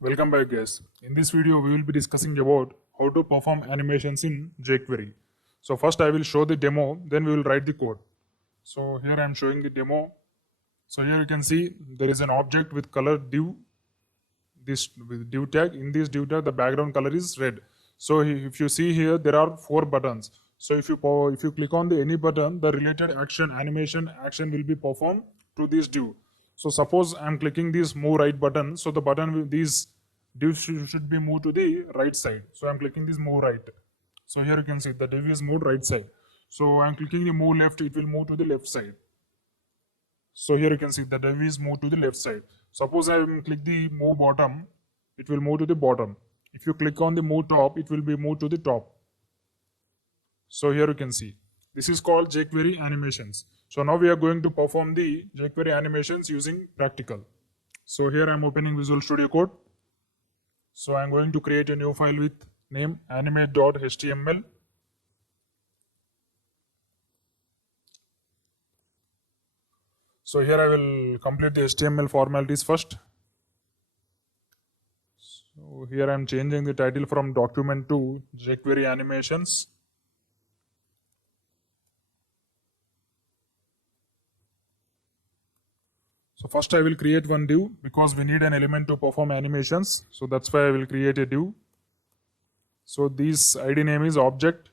Welcome back, guys. In this video, we will be discussing about how to perform animations in jQuery. So first I will show the demo, then we will write the code. So here I am showing the demo. So here you can see there is an object with color div, this with div tag. In this div tag, the background color is red. So if you see here, there are 4 buttons. So if you click on the any button, the related animation action will be performed to this div. So suppose I am clicking this move right button. So the button will these div should be moved to the right side. So I am clicking this move right. So here you can see the div is moved right side. So I am clicking the move left, it will move to the left side. So here you can see the div is moved to the left side. Suppose I click the move bottom, it will move to the bottom. If you click on the move top, it will be moved to the top. So here you can see this is called jQuery animations. So now we are going to perform the jQuery animations using practical. So here I am opening Visual Studio Code. So I am going to create a new file with name animate.html. So here I will complete the HTML formalities first. So here I am changing the title from document to jQuery animations. So first I will create one div because we need an element to perform animations. So that's why I will create a div. So this ID name is object.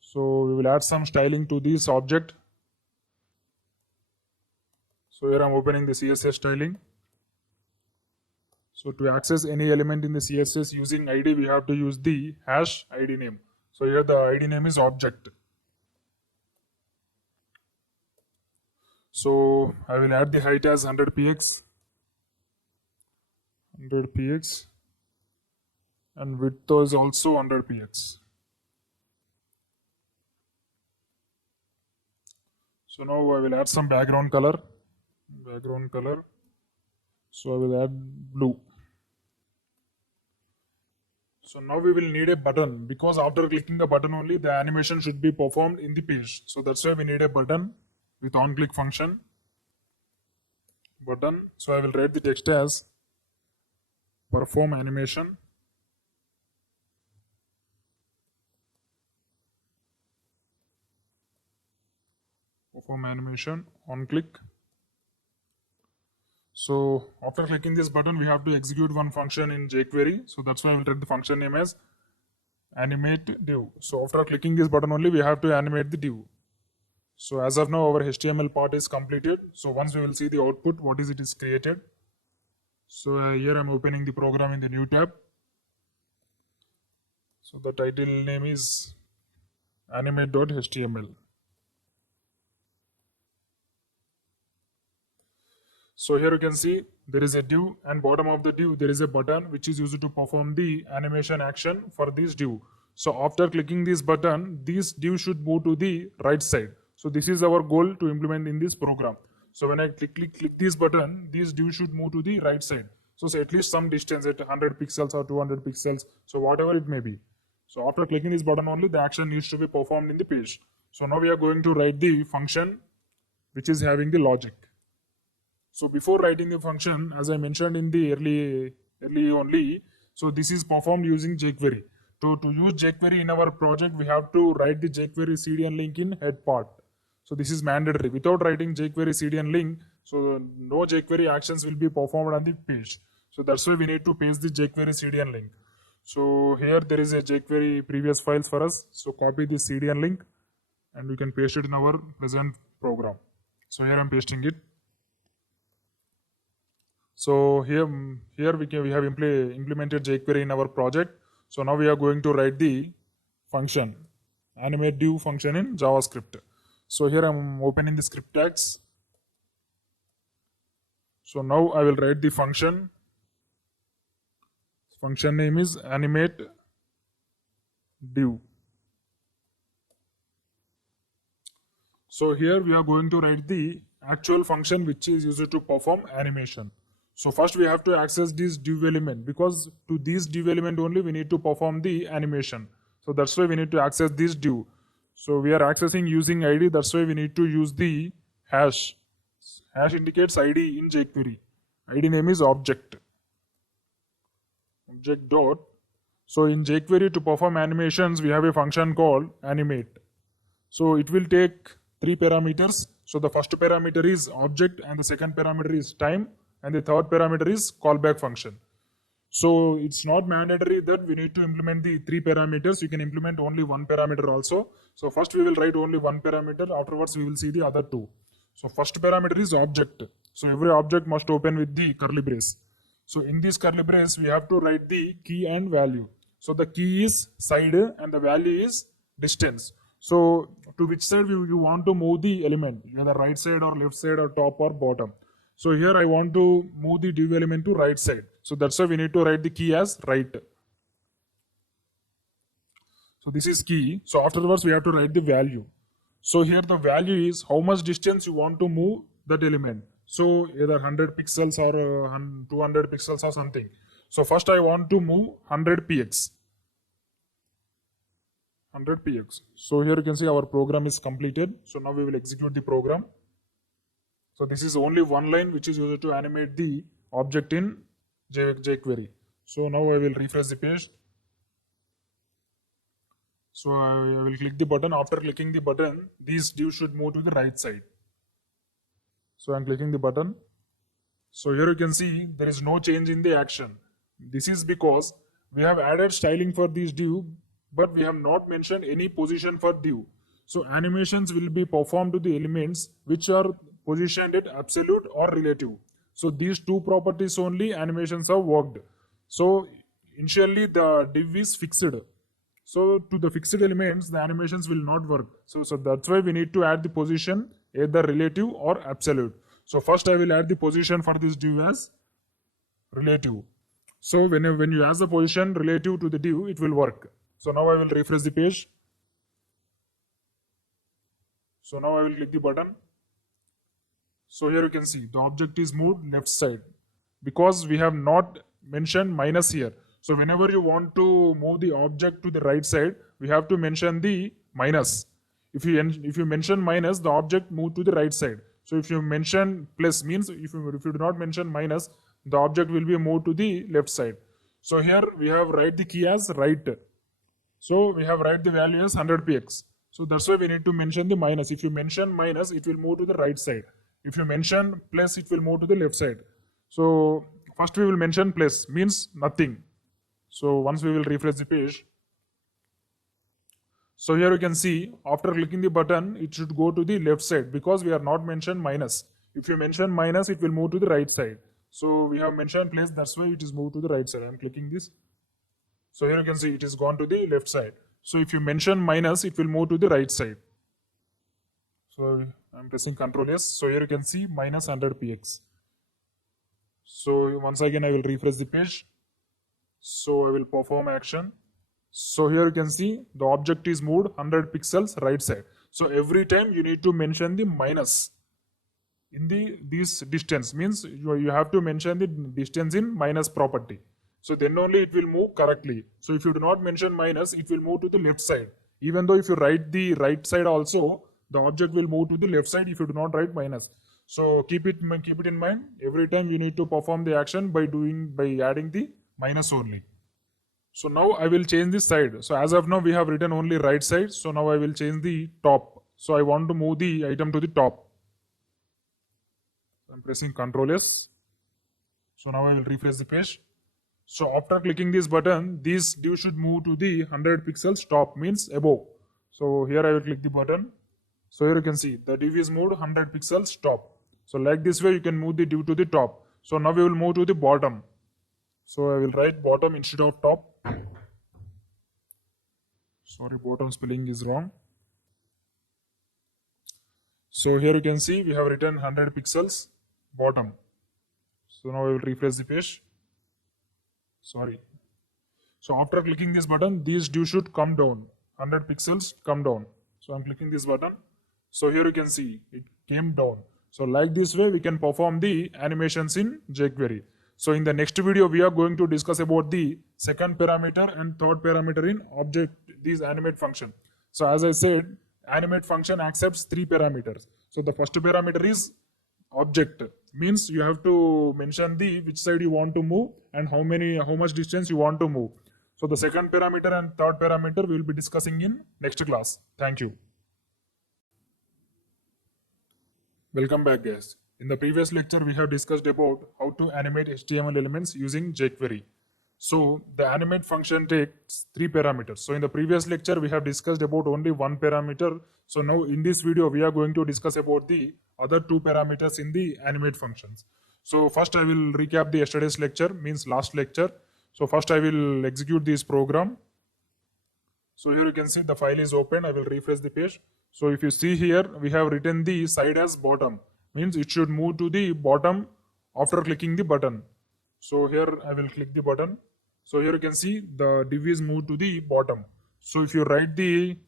So we will add some styling to this object. So here I am opening the CSS styling. So to access any element in the CSS using ID, we have to use the hash ID name. So here the ID name is object. So I will add the height as 100 px, and width is also 100 px. So now I will add some background color. So I will add blue. So now we will need a button because after clicking the button only the animation should be performed in the page. So that's why we need a button with onClick function. Button. So I will write the text as perform animation. Perform animation on click. So after clicking this button, we have to execute one function in jQuery. So that's why I will write the function name as animate div. So after clicking this button only, we have to animate the div. So as of now, our HTML part is completed. So once we will see the output, what is it is created. So here I'm opening the program in the new tab. So the title name is animate.html. So here you can see there is a div, and bottom of the div there is a button which is used to perform the animation action for this div. So after clicking this button, this div should move to the right side. So this is our goal to implement in this program. So when I click this button, this div should move to the right side. So say at least some distance at 100 pixels or 200 pixels. So whatever it may be. So after clicking this button only, the action needs to be performed in the page. So now we are going to write the function which is having the logic. So before writing the function, as I mentioned in the early only, so this is performed using jQuery. To use jQuery in our project, we have to write the jQuery CDN link in head part. So this is mandatory. Without writing jQuery CDN link, so no jQuery actions will be performed on the page. So that's why we need to paste the jQuery CDN link. So here there is a jQuery previous files for us. So copy the CDN link and we can paste it in our present program. So here I'm pasting it. So here we have implemented jQuery in our project. So now we are going to write the function, animate div function in JavaScript. So here I'm opening the script tags. So now I will write the function. Function name is animate div. So here we are going to write the actual function which is used to perform animation. So first we have to access this div element because to this div element only we need to perform the animation. So that's why we need to access this div. So we are accessing using ID, that's why we need to use the hash Hash indicates ID in jQuery. ID name is object. Object dot. So in jQuery to perform animations, we have a function called animate. So it will take 3 parameters. So the first parameter is object and the second parameter is time and the third parameter is callback function. So it's not mandatory that we need to implement the 3 parameters. You can implement only one parameter also. So first we will write only one parameter. Afterwards we will see the other two. So first parameter is object. So every object must open with the curly brace. So in this curly brace we have to write the key and value. So the key is side and the value is distance. So to which side you want to move the element, either right side or left side or top or bottom. So here I want to move the div element to right side. So that's why we need to write the key as right. So this is key. So afterwards we have to write the value. So here the value is how much distance you want to move that element. So either 100 pixels or 200 pixels or something. So first I want to move 100 px. 100 px. So here you can see our program is completed. So now we will execute the program. So this is only one line which is used to animate the object in jQuery. So now I will refresh the page. So I will click the button. After clicking the button, these divs should move to the right side. So I am clicking the button. So here you can see there is no change in the action. This is because we have added styling for these div, but we have not mentioned any position for div. So animations will be performed to the elements which are positioned at absolute or relative. So these two properties only animations have worked. So initially the div is fixed. So to the fixed elements, the animations will not work. So that's why we need to add the position either relative or absolute. So first I will add the position for this div as relative. So when you add the position relative to the div, it will work. So now I will refresh the page. So now I will click the button. So here you can see the object is moved left side because we have not mentioned minus here. So whenever you want to move the object to the right side, we have to mention the minus. If you mention minus, the object move to the right side. So if you mention plus means if you do not mention minus, the object will be moved to the left side. So here we have write the key as right. So we have write the value as 100 px. So that's why we need to mention the minus. If you mention minus, it will move to the right side. If you mention plus, it will move to the left side. So first we will mention plus means nothing. So once we will refresh the page. So here you can see after clicking the button, it should go to the left side because we are not mentioned minus. If you mention minus, it will move to the right side. So we have mentioned plus, that's why it is moved to the right side. I am clicking this. So here you can see it is gone to the left side. So if you mention minus, it will move to the right side. So I'm pressing Ctrl S. So here you can see minus 100 px. So once again I will refresh the page. So I will perform action. So here you can see the object is moved 100 pixels right side. So every time you need to mention the minus in this distance, means you have to mention the distance in minus property. So then only it will move correctly. So if you do not mention minus, it will move to the left side. Even though if you write the right side also, the object will move to the left side if you do not write minus. So keep it in mind. Every time you need to perform the action by adding the minus only. So now I will change this side. So as of now we have written only right side. So now I will change the top. So I want to move the item to the top. I'm pressing Ctrl S. So now I will refresh the page. So after clicking this button, this div should move to the 100 pixels top, means above. So here I will click the button. So here you can see the div is moved 100 pixels top. So like this way you can move the div to the top. So now we will move to the bottom. So I will write bottom instead of top. Sorry, bottom spelling is wrong. So here you can see we have written 100 pixels bottom. So now I will refresh the page. Sorry. So after clicking this button, these div should come down. 100 pixels come down. So I'm clicking this button. So here you can see it came down. So like this way we can perform the animations in jQuery. So in the next video we are going to discuss about the second parameter and third parameter in object, these animate function. So as I said, animate function accepts 3 parameters. So the first parameter is object, means you have to mention the which side you want to move and how much distance you want to move. So the second parameter and third parameter we will be discussing in next class. Thank you. Welcome back, guys. In the previous lecture, we have discussed about how to animate HTML elements using jQuery. So the animate function takes 3 parameters. So in the previous lecture, we have discussed about only one parameter. So now in this video, we are going to discuss about the other 2 parameters in the animate functions. So first I will recap the yesterday's lecture, means last lecture. So first I will execute this program. So here you can see the file is open. I will refresh the page. So if you see here, we have written the side as bottom, means it should move to the bottom after clicking the button. So here I will click the button. So here you can see the div is moved to the bottom. So if you write the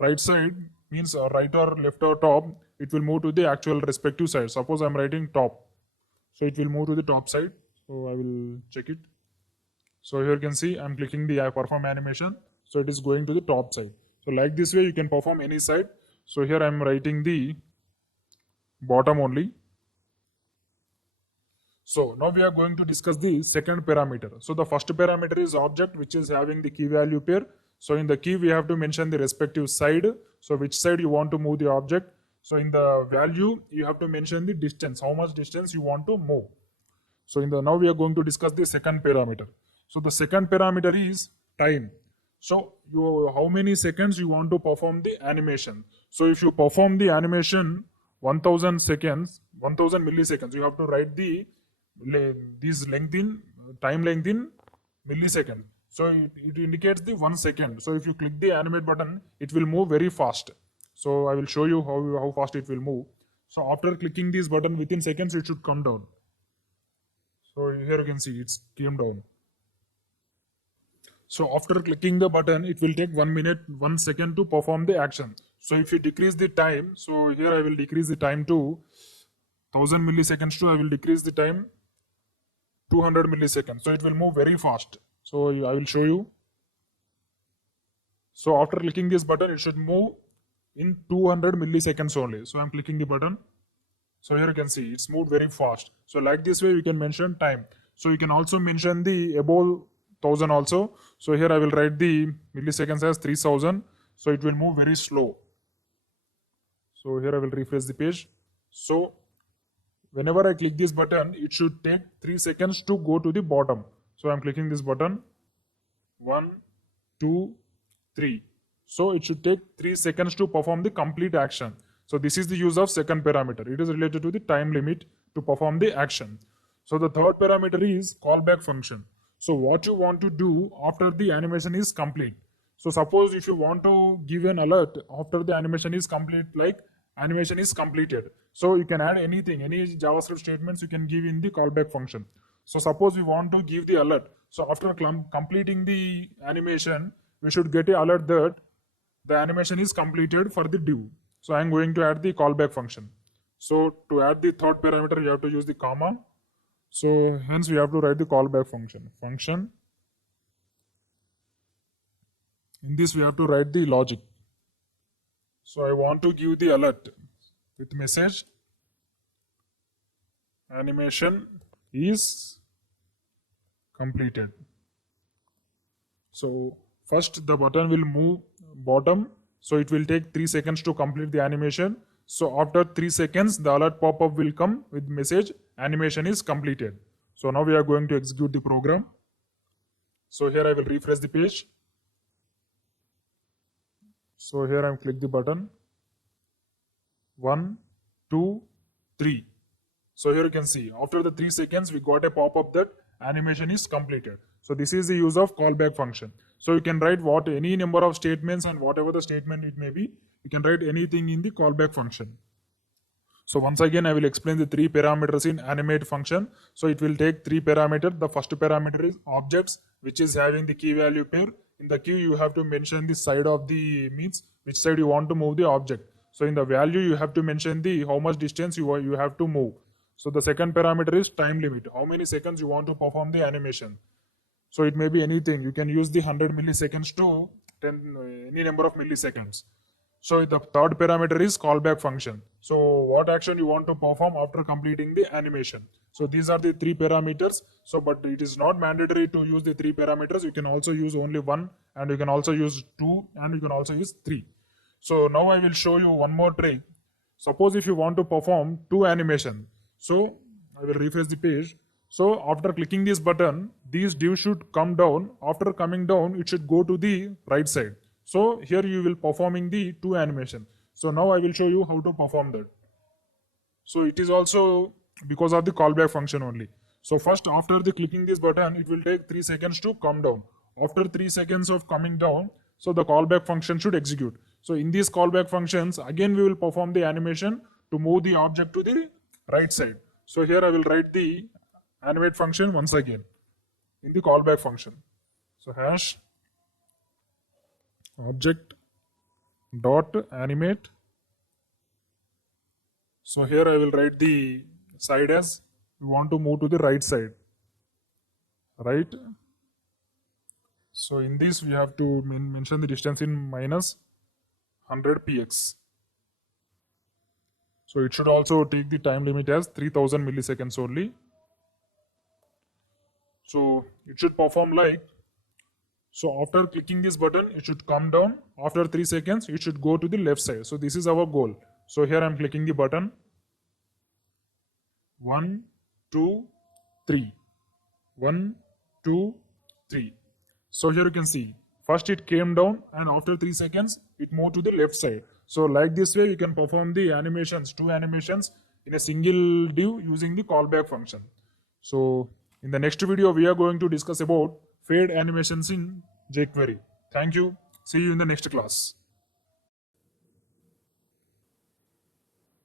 right side, means right or left or top, it will move to the actual respective side. Suppose I'm writing top, so it will move to the top side. So I will check it. So here you can see I'm clicking the perform animation. So it is going to the top side. So like this way you can perform any side. So here I'm writing the bottom only. So now we are going to discuss the second parameter. So the first parameter is object, which is having the key value pair. So in the key we have to mention the respective side. So which side you want to move the object. So in the value you have to mention the distance, how much distance you want to move. So now we are going to discuss the second parameter. So the second parameter is time. So how many seconds you want to perform the animation. So if you perform the animation 1000 seconds, 1000 milliseconds, you have to write this length in time length in millisecond. So it indicates the 1 second. So if you click the animate button, it will move very fast. So I will show you how fast it will move. So after clicking this button, within seconds it should come down. So here you can see it's came down. So after clicking the button, it will take 1 minute, 1 second to perform the action. So if you decrease the time, so here I will decrease the time to 1000 milliseconds to I will decrease the time 200 milliseconds. So it will move very fast. So I will show you. So after clicking this button, it should move in 200 milliseconds only. So I'm clicking the button. So here you can see it's moved very fast. So like this way, we can mention time. So you can also mention the above 1000 also. So here I will write the milliseconds as 3000. So it will move very slow. So here I will refresh the page. So whenever I click this button, it should take 3 seconds to go to the bottom. So I'm clicking this button. 1, 2, 3. So it should take 3 seconds to perform the complete action. So this is the use of second parameter. It is related to the time limit to perform the action. So the third parameter is callback function. So what you want to do after the animation is complete. So suppose if you want to give an alert after the animation is complete, like animation is completed. So you can add anything, any JavaScript statements you can give in the callback function. So suppose we want to give the alert. So after completing the animation, we should get an alert that the animation is completed for the div. So I am going to add the callback function. So to add the third parameter, you have to use the comma. So hence we have to write the callback function. In this we have to write the logic. So I want to give the alert with message animation is completed. So first the button will move bottom. So it will take 3 seconds to complete the animation. So after 3 seconds, the alert pop-up will come with message animation is completed. So now we are going to execute the program. So here I will refresh the page. So here I am click the button. 1, 2, 3. So here you can see after the 3 seconds we got a pop-up that animation is completed. So this is the use of callback function. So you can write any number of statements, and whatever the statement it may be, you can write anything in the callback function. So once again I will explain the 3 parameters in animate function. So it will take 3 parameters. The first parameter is objects, which is having the key value pair. In the queue you have to mention the side of the means which side you want to move the object. So in the value you have to mention the how much distance you have to move. So the second parameter is time limit, how many seconds you want to perform the animation. So it may be anything. You can use the 100 milliseconds to any number of milliseconds. So the third parameter is callback function. So what action you want to perform after completing the animation. So these are the three parameters. So but it is not mandatory to use the three parameters. You can also use only one, and you can also use two, and you can also use three. So now I will show you one more trick. Suppose if you want to perform two animation. So I will refresh the page. So after clicking this button, these divs should come down. After coming down, it should go to the right side. So here you will performing the two animation. So now I will show you how to perform that. So it is also because of the callback function only. So first after the clicking this button, it will take 3 seconds to come down. After 3 seconds of coming down, so the callback function should execute. So in these callback functions, again we will perform the animation to move the object to the right side. So here I will write the animate function once again in the callback function. So hash object dot animate. So here I will write the side as we want to move to the right side, right? So in this we have to mention the distance in minus 100 px. So it should also take the time limit as 3000 milliseconds only. So it should perform like, so after clicking this button, it should come down. After 3 seconds, it should go to the left side. So this is our goal. So here I'm clicking the button. 1, 2, 3. 1, 2, 3. So here you can see, first it came down, and after 3 seconds, it moved to the left side. So like this way, you can perform the animations, two animations in a single div using the callback function. So in the next video, we are going to discuss about fade animations in jQuery. Thank you. See you in the next class.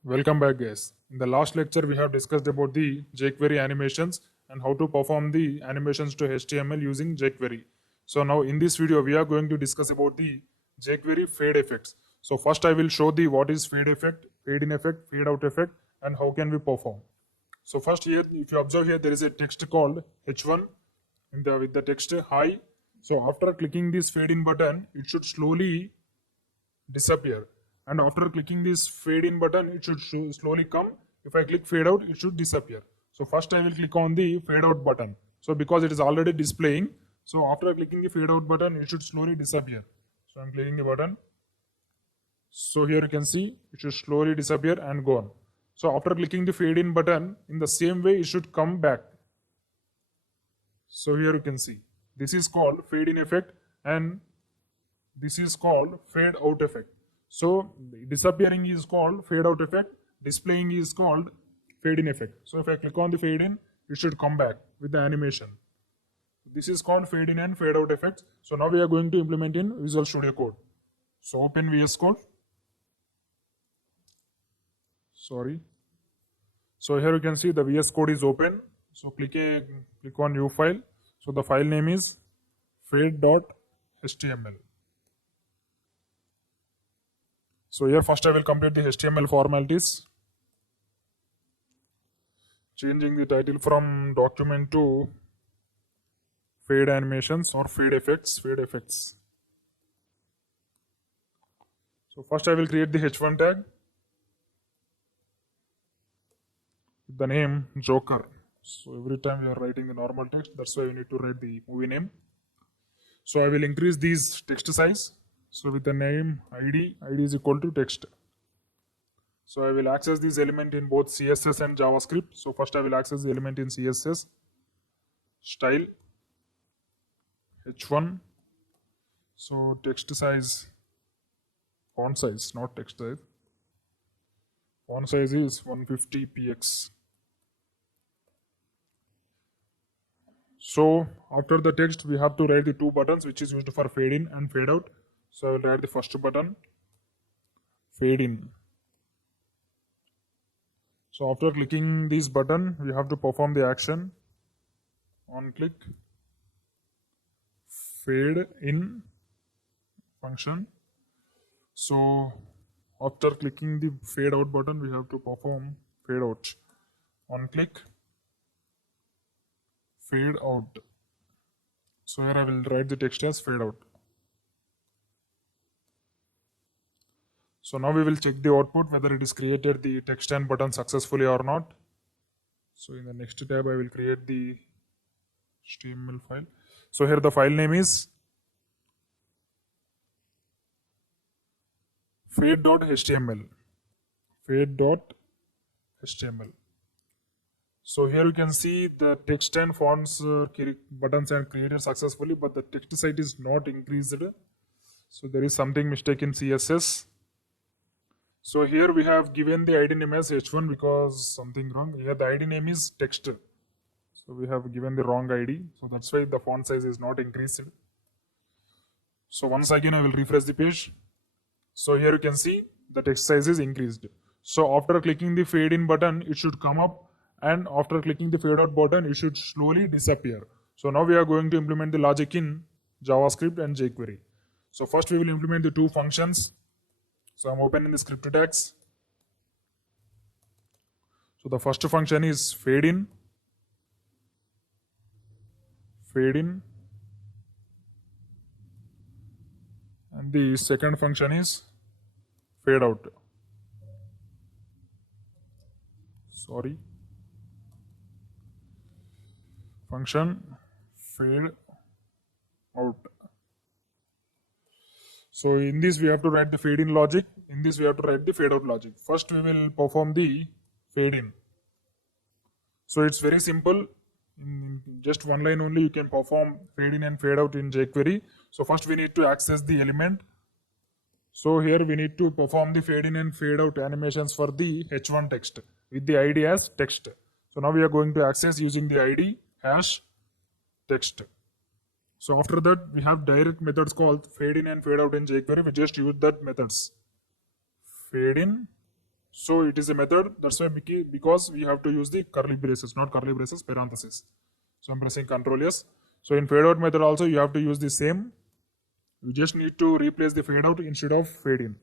Welcome back, guys. In the last lecture, we have discussed about the jQuery animations and how to perform the animations to HTML using jQuery. So now in this video, we are going to discuss about the jQuery fade effects. So first I will show the what is fade effect, fade in effect, fade out effect, and how can we perform. So first here, if you observe here, there is a text called H1 with the text hi. So after clicking this fade in button, it should slowly disappear. And after clicking this fade in button, it should slowly come. If I click fade out, it should disappear. So first I will click on the fade out button. So because it is already displaying, so after clicking the fade out button, it should slowly disappear. So I'm clicking the button. So here you can see it should slowly disappear and gone. So after clicking the fade in button, in the same way it should come back. So here you can see this is called fade in effect, and this is called fade out effect. So disappearing is called fade out effect, displaying is called fade in effect. So if I click on the fade in, it should come back with the animation. This is called fade in and fade out effects. So now we are going to implement in Visual Studio Code. So open VS Code. Sorry. So here you can see the VS Code is open. So click on new file. So the file name is fade.html. So here first I will complete the HTML formalities. Changing the title from document to fade animations or fade effects. So first I will create the h1 tag with the name Joker. So every time we are writing the normal text, that's why we need to write the movie name. So I will increase these text size. So with the name ID is equal to text. So I will access this element in both CSS and JavaScript. So first I will access the element in CSS. Style h1. So text size, font size, not text size. Font size is 150 px. So after the text, we have to write the two buttons which is used for fade in and fade out. So I will write the first button, fade in. So after clicking this button, we have to perform the action on click fade in function. So after clicking the fade out button, we have to perform fade out on click fade out. So here I will write the text as fade out. So now we will check the output whether it is created the text and button successfully or not. So in the next tab I will create the HTML file. So here the file name is fade.html. Fade.html. So here you can see the text and fonts buttons are created successfully, but the text size is not increased. So there is something mistake in CSS. So here we have given the ID name as h1 because something wrong. Here the ID name is text. So we have given the wrong ID. So that's why the font size is not increased. So once again I will refresh the page. So here you can see the text size is increased. So after clicking the fade in button, it should come up, and after clicking the fade out button, it should slowly disappear. So now we are going to implement the logic in JavaScript and jQuery. So first we will implement the two functions. So I'm opening the script tags. So the first function is fade in, and the second function is fade out. Sorry. Function fade out. So in this we have to write the fade in logic. In this we have to write the fade out logic. First we will perform the fade in. So it's very simple. In just one line only you can perform fade in and fade out in jQuery. So first we need to access the element. So here we need to perform the fade in and fade out animations for the h1 text with the ID as text. So now we are going to access using the ID hash text. So after that we have direct methods called fade in and fade out in jQuery. We just use that methods. Fade in. So it is a method, that's why because we have to use the curly braces, not curly braces, parentheses. So I'm pressing Ctrl S. So in fade out method also you have to use the same. You just need to replace the fade out instead of fade in.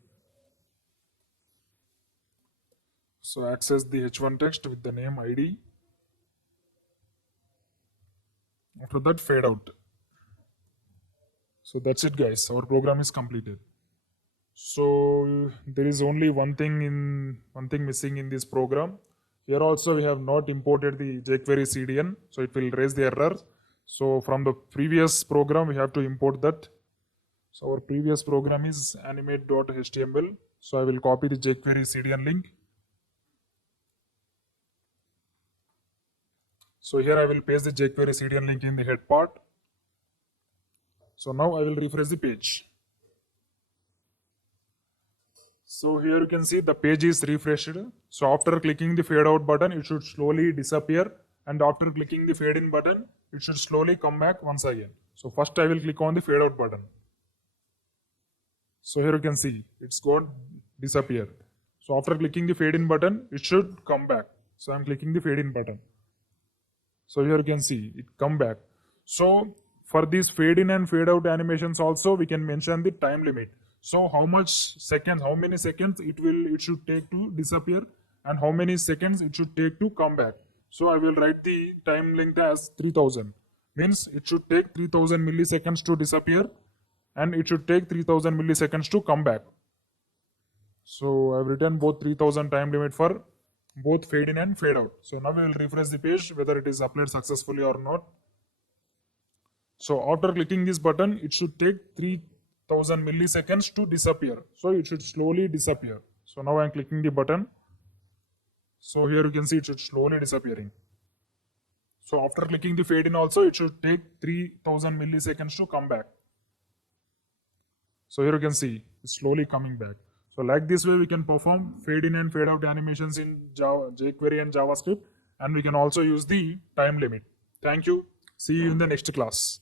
So access the h1 text with the name ID. After that fade out. So that's it guys, our program is completed. So there is only one thing missing in this program. Here also we have not imported the jQuery CDN, so it will raise the error. So from the previous program we have to import that. So our previous program is animate.html. So I will copy the jQuery CDN link. So here I will paste the jQuery CDN link in the head part. So now I will refresh the page. So here you can see the page is refreshed. So after clicking the fade out button, it should slowly disappear, and after clicking the fade in button, it should slowly come back once again. So first I will click on the fade out button. So here you can see it's gone disappear. So after clicking the fade in button, it should come back. So I'm clicking the fade in button. So here you can see it come back. So for these fade in and fade out animations also we can mention the time limit. So how many seconds it should take to disappear, and how many seconds it should take to come back. So I will write the time length as 3000. Means it should take 3000 milliseconds to disappear, and it should take 3000 milliseconds to come back. So I've written both 3000 time limit for both fade in and fade out. So now we will refresh the page whether it is applied successfully or not. So after clicking this button, it should take 3000 milliseconds to disappear. So it should slowly disappear. So now I am clicking the button. So here you can see it should slowly disappearing. So after clicking the fade in also, it should take 3000 milliseconds to come back. So here you can see it's slowly coming back. So like this way we can perform fade in and fade out animations in jQuery and JavaScript, and we can also use the time limit. Thank you. See you in the next class.